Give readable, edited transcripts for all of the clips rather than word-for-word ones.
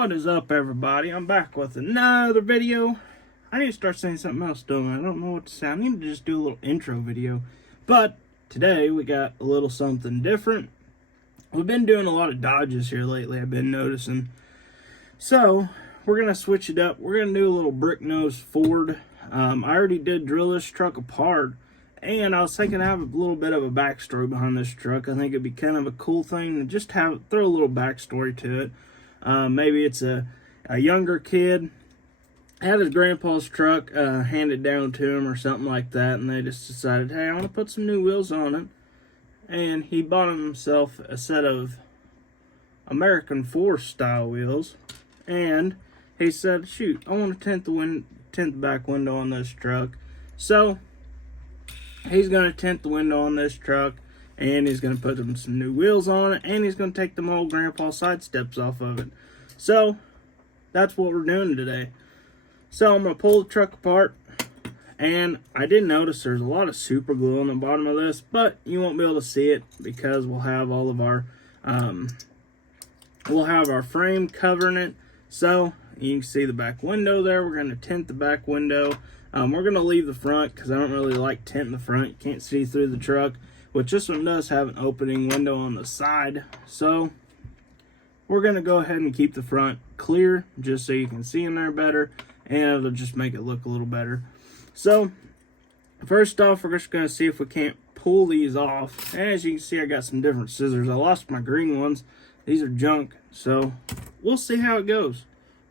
What is up, everybody? I'm back with another video. I need to start saying something else, don't I? I don't know what to say. I need to just do a little intro video. But today we got a little something different. We've been doing a lot of dodges here lately, I've been noticing. So we're going to switch it up. We're going to do a little brick nose Ford. I already did drill this truck apart. And I was thinking I have a little bit of a backstory behind this truck. I think it'd be kind of a cool thing to just throw a little backstory to it. Maybe it's a younger kid had his grandpa's truck handed down to him or something like that, and they just decided, hey, I want to put some new wheels on it. And he bought himself a set of American Force style wheels, and he said, shoot, I want to tint the back window on this truck. So he's going to tint the window on this truck, and he's going to put some new wheels on it, and he's going to take them old grandpa side steps off of it. So that's what we're doing today. So I'm going to pull the truck apart, and I did notice there's a lot of super glue on the bottom of this, but you won't be able to see it because we'll have all of our frame covering it. So you can see the back window there. We're going to tint the back window. We're going to leave the front because I don't really like tinting the front. You can't see through the truck, which this one does have an opening window on the side. So we're going to go ahead and keep the front clear just so you can see in there better, and it'll just make it look a little better. So first off, we're just going to see if we can't pull these off. And as you can see, I got some different scissors. I lost my green ones. These are junk, so we'll see how it goes.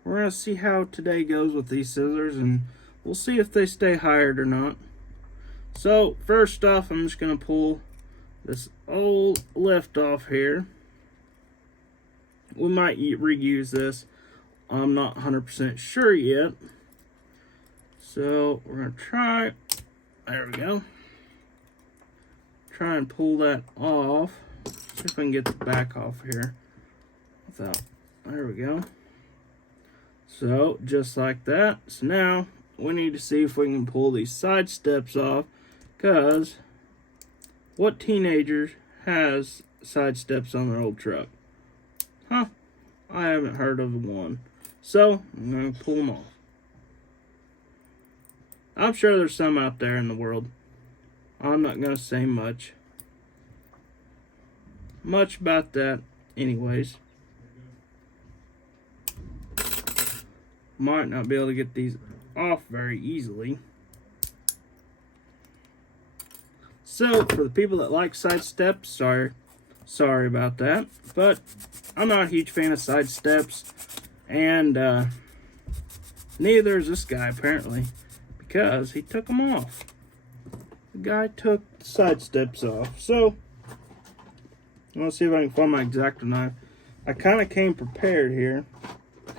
We're going to see how today goes with these scissors, and we'll see if they stay hired or not. So first off, I'm just going to pull this old lift off here. We might reuse this. I'm not 100% sure yet. So we're going to try. There we go. Try and pull that off. See if we can get the back off here. There we go. So just like that. So now we need to see if we can pull these side steps off, because what teenager has side steps on their old truck? Huh? I haven't heard of one. So I'm going to pull them off. I'm sure there's some out there in the world. I'm not going to say much about that anyways. Might not be able to get these off very easily. So for the people that like side steps, sorry about that, but I'm not a huge fan of side steps, and neither is this guy apparently, because he took them off. The guy took the side steps off. So let's see if I can find my X-Acto knife. I kind of came prepared here,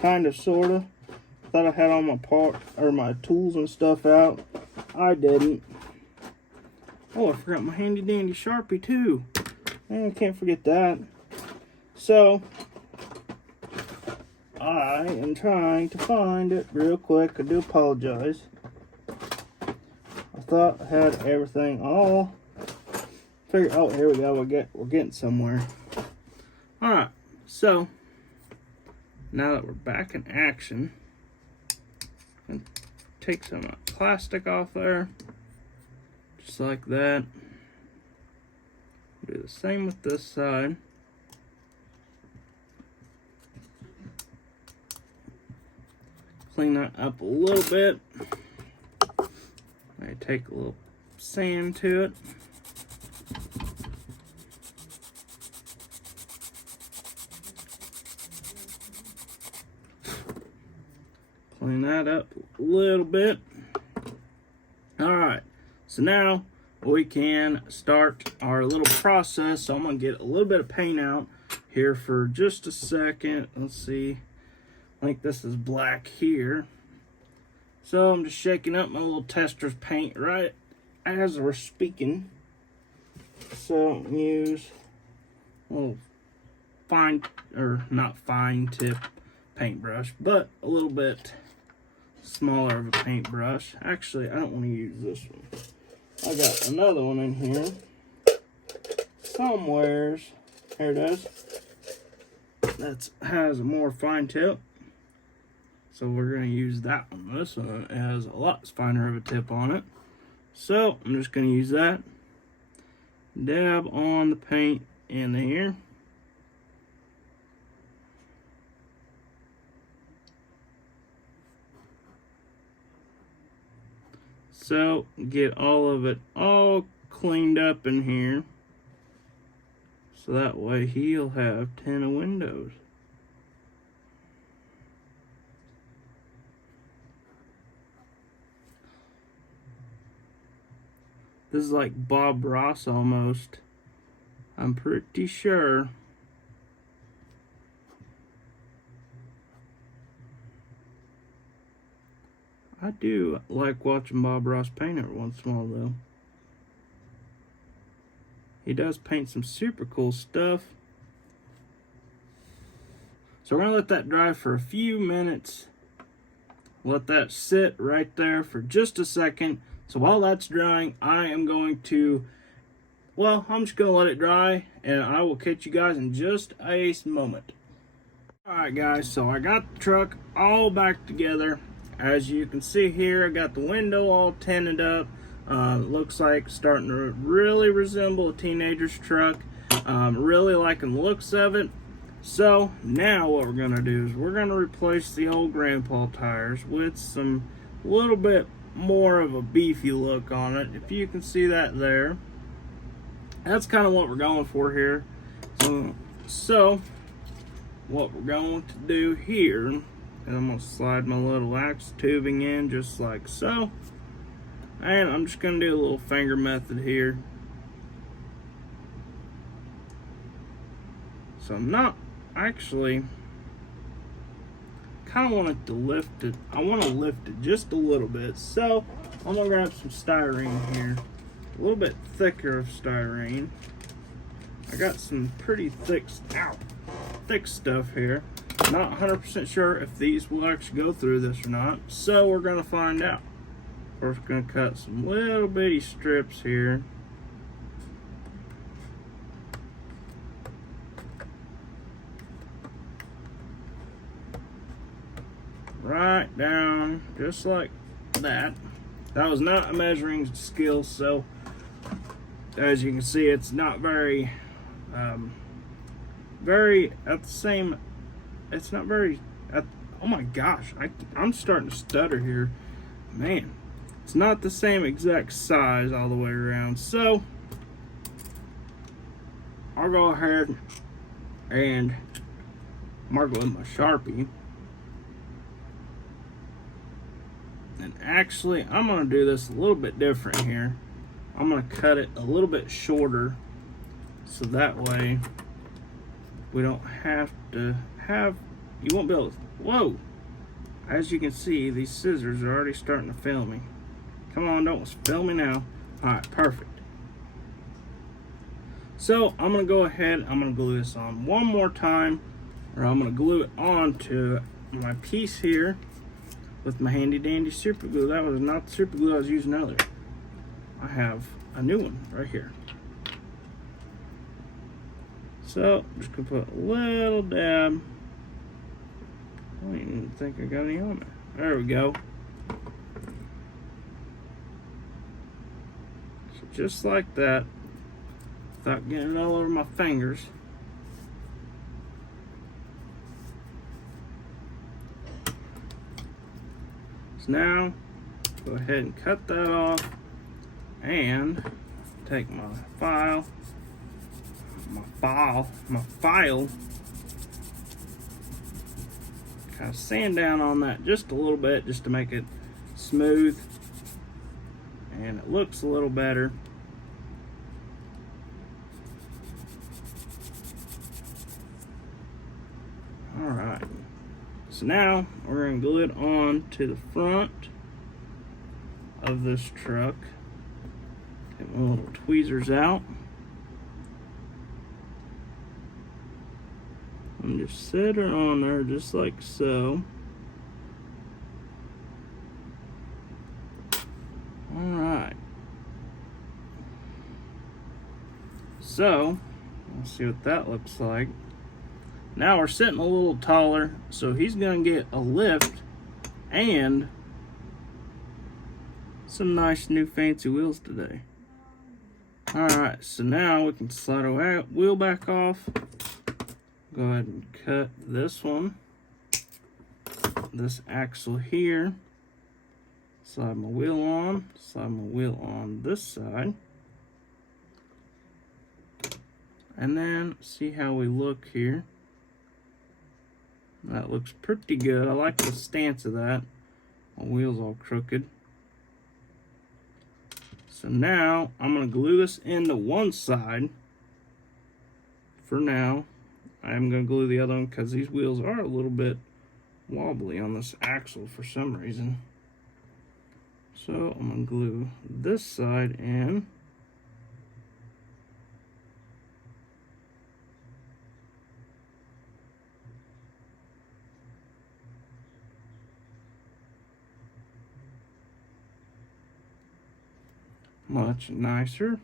kind of, sort of. Thought I had all my tools and stuff out. I didn't. Oh, I forgot my handy dandy Sharpie too. I can't forget that. So I am trying to find it real quick. I do apologize. I thought I had everything all figured. Oh, here we go. We're getting somewhere. All right. So now that we're back in action, take some plastic off there, just like that. Do the same with this side. Clean that up a little bit. I take a little sand to it. Clean that up a little bit. Alright, so now we can start our little process. So I'm going to get a little bit of paint out here for just a second. Let's see. I think this is black here. So I'm just shaking up my little tester's paint right as we're speaking. So use a little fine, or not fine tip paintbrush, but a little bit smaller of a paintbrush. Actually, I don't want to use this one. I got another one in here somewheres. Here it is. That has a more fine tip. So we're going to use that one. This one has a lot finer of a tip on it. So I'm just going to use that. Dab on the paint in here. So get all of it all cleaned up in here. So that way he'll have 10 windows. This is like Bob Ross almost. I'm pretty sure. I do like watching Bob Ross paint every once in a while though. He does paint some super cool stuff. So we're gonna let that dry for a few minutes. Let that sit right there for just a second. So while that's drying, I am going to, well, I'm just going to let it dry, and I will catch you guys in just a moment. Alright guys, so I got the truck all back together. As you can see here, I got the window all tinted up. It looks like starting to really resemble a teenager's truck. Really liking the looks of it. So now what we're going to do is we're going to replace the old grandpa tires with some little bit more of a beefy look on it. If you can see that there, that's kind of what we're going for here. So what we're going to do here, and I'm going to slide my little axe tubing in just like so, and I'm just going to do a little finger method here. So I'm not actually, kind of want it to lift it. I want to lift it just a little bit. So I'm going to grab some styrene here. A little bit thicker of styrene. I got some pretty thick stuff here. Not 100% sure if these will actually go through this or not. So we're going to find out. First, going to cut some little bitty strips here. Right down, just like that. That was not a measuring skill, so as you can see, it's not very, oh my gosh, I'm starting to stutter here. Man, it's not the same exact size all the way around. So I'll go ahead and mark it with my Sharpie. And actually, I'm going to do this a little bit different here. I'm going to cut it a little bit shorter, so that way we don't have to have, you won't be able to, whoa. As you can see, these scissors are already starting to fail me. Come on, don't fail me now. Alright, perfect. So I'm going to go ahead, I'm going to glue this on one more time, or I'm going to glue it onto my piece here with my handy dandy super glue. That was not the super glue I was using earlier. I have a new one right here. So I'm just gonna put a little dab. I don't even think I got any on there. There we go. So just like that, without getting it all over my fingers. So now, go ahead and cut that off, and take my file, kind of sand down on that just a little bit, just to make it smooth, and it looks a little better. Alright. So now we're going to glue it on to the front of this truck. Get my little tweezers out. And just set it on there just like so. Alright. So, let's see what that looks like. Now we're sitting a little taller, so he's going to get a lift and some nice new fancy wheels today. Alright, so now we can slide our wheel back off. Go ahead and cut this one, this axle here. Slide my wheel on this side. And then see how we look here. That looks pretty good. I like the stance of that. My wheel's all crooked. So now I'm going to glue this into one side. For now, I'm going to glue the other one because these wheels are a little bit wobbly on this axle for some reason. So I'm going to glue this side in. Much nicer.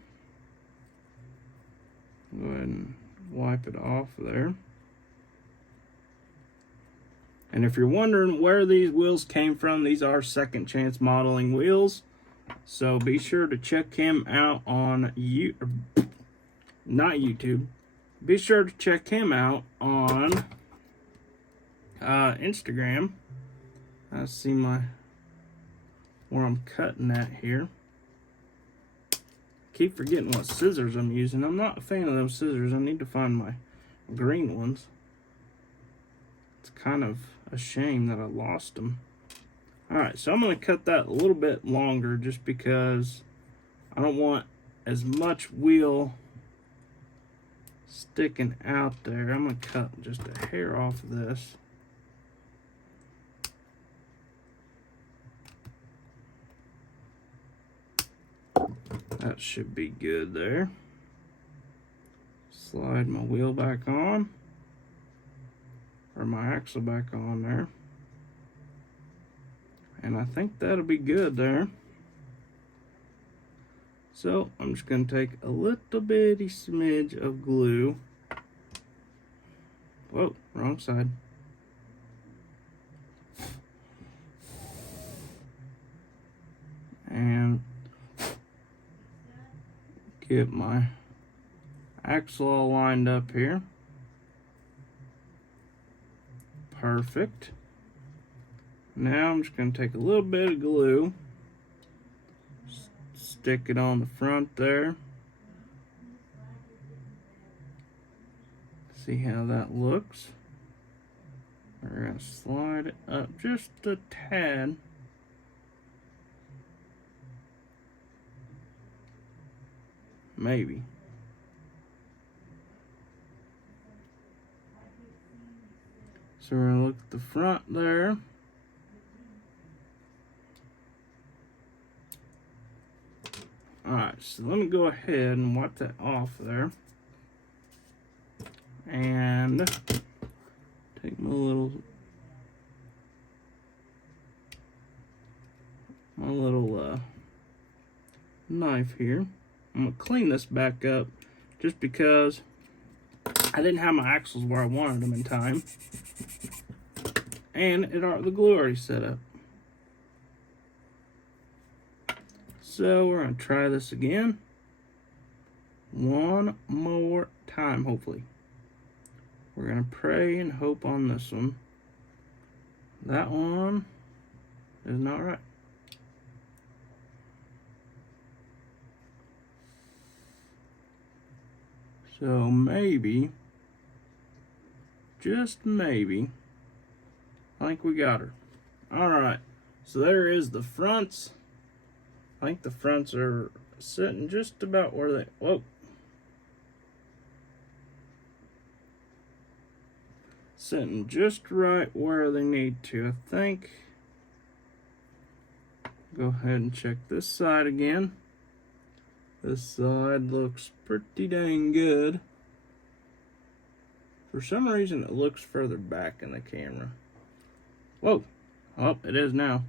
Go ahead and wipe it off there. And if you're wondering where these wheels came from, these are Second Chance Modeling wheels. So be sure to check him out on not YouTube. Be sure to check him out on Instagram. I see where I'm cutting at here. Keep forgetting what scissors I'm using. I'm not a fan of those scissors. I need to find my green ones. It's kind of a shame that I lost them. Alright, so I'm going to cut that a little bit longer just because I don't want as much wheel sticking out there. I'm going to cut just a hair off of this. That should be good there. Slide my wheel back on, or my axle back on there. And I think that'll be good there. So I'm just going to take a little bitty smidge of glue. Whoa, wrong side. And get my axle all lined up here. Perfect. Now I'm just going to take a little bit of glue, stick it on the front there. See how that looks. We're going to slide it up just a tad. Maybe. So we're going to look at the front there. Alright, so let me go ahead and wipe that off there. And take my little knife here. I'm going to clean this back up just because I didn't have my axles where I wanted them in time. And the glue already set up. So we're going to try this again. One more time, hopefully. We're going to pray and hope on this one. That one is not right. So maybe, just maybe, I think we got her. Alright, so there is the fronts. I think the fronts are sitting just about where they, whoa. Sitting just right where they need to, I think. Go ahead and check this side again. This side looks pretty dang good. For some reason, it looks further back in the camera. Whoa. Oh, it is now.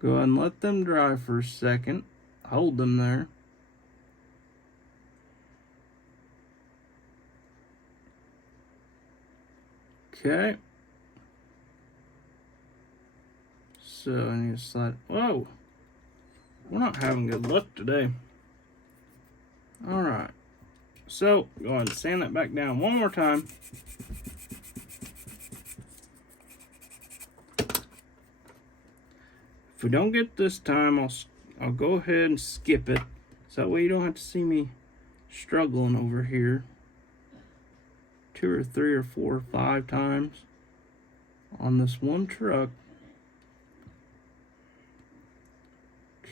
Go ahead and let them dry for a second. Hold them there. Okay. So I need to slide. Whoa. We're not having good luck today. Alright. So, go ahead and sand that back down one more time. If we don't get this time, I'll go ahead and skip it. So that way you don't have to see me struggling over here 2 or 3 or 4 or 5 times on this one truck.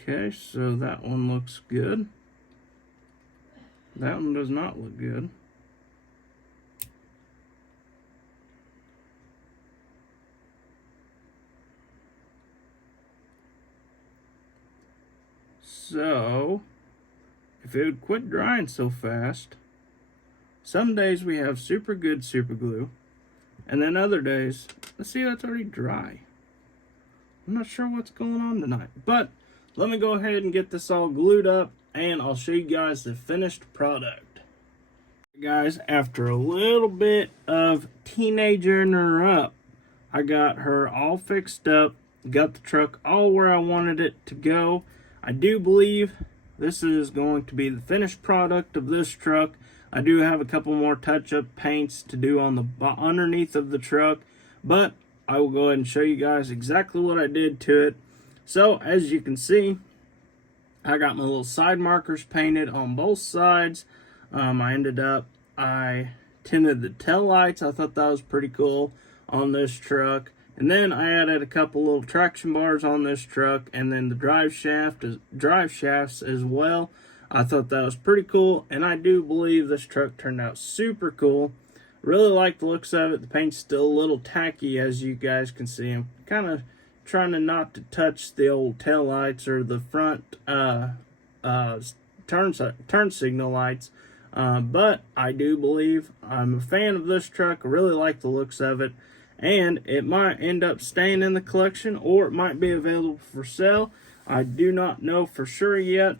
Okay, so that one looks good. That one does not look good. So, if it would quit drying so fast, some days we have super good super glue, and then other days, let's see, that's already dry. I'm not sure what's going on tonight, but let me go ahead and get this all glued up, and I'll show you guys the finished product. Guys, after a little bit of teenagering her up, I got her all fixed up, got the truck all where I wanted it to go. I do believe this is going to be the finished product of this truck. I do have a couple more touch-up paints to do on the underneath of the truck, but I will go ahead and show you guys exactly what I did to it. So, as you can see, I got my little side markers painted on both sides. I tinted the tail lights. I thought that was pretty cool on this truck. And then I added a couple little traction bars on this truck, and then the drive shafts as well. I thought that was pretty cool, and I do believe this truck turned out super cool. Really like the looks of it. The paint's still a little tacky, as you guys can see. I'm kind of trying to not to touch the old tail lights or the front turn signal lights. But I do believe I'm a fan of this truck. I really like the looks of it. And it might end up staying in the collection, or it might be available for sale. I do not know for sure yet.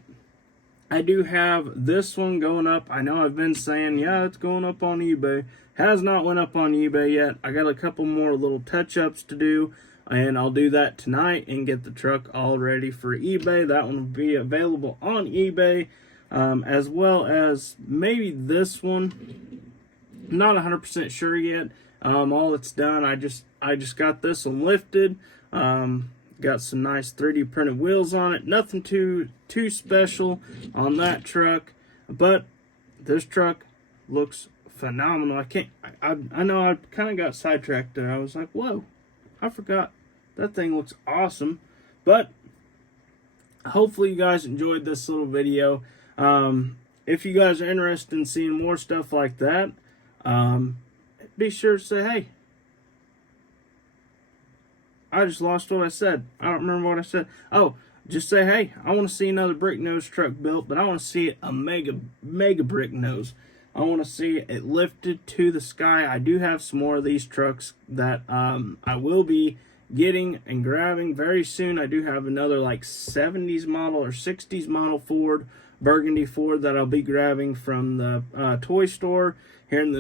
I do have this one going up. I know I've been saying, yeah, it's going up on eBay. Has not went up on eBay yet. I got a couple more little touch-ups to do, and I'll do that tonight and get the truck all ready for eBay. That one will be available on eBay, as well as maybe this one. Not 100% sure yet. All it's done, I just got this one lifted. Got some nice 3D printed wheels on it. Nothing too special on that truck, but this truck looks phenomenal. I know I kind of got sidetracked there. I was like, whoa, I forgot that thing looks awesome. But hopefully you guys enjoyed this little video. If you guys are interested in seeing more stuff like that, be sure to say, hey, I just lost what I said. I don't remember what I said. Oh, just say, hey, I want to see another brick nose truck built, but I want to see it a mega brick nose. I want to see it lifted to the sky. I do have some more of these trucks that I will be getting and grabbing very soon. I do have another like 70s model or 60s model Ford, Burgundy Ford, that I'll be grabbing from the toy store here in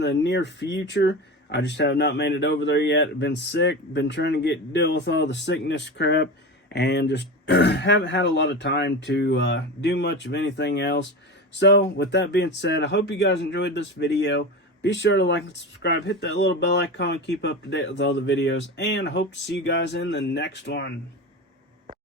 the near future. I just have not made it over there yet. I've been sick, been trying to deal with all the sickness crap, and just haven't had a lot of time to do much of anything else. So, with that being said, I hope you guys enjoyed this video. Be sure to like and subscribe, hit that little bell icon, keep up to date with all the videos, and I hope to see you guys in the next one.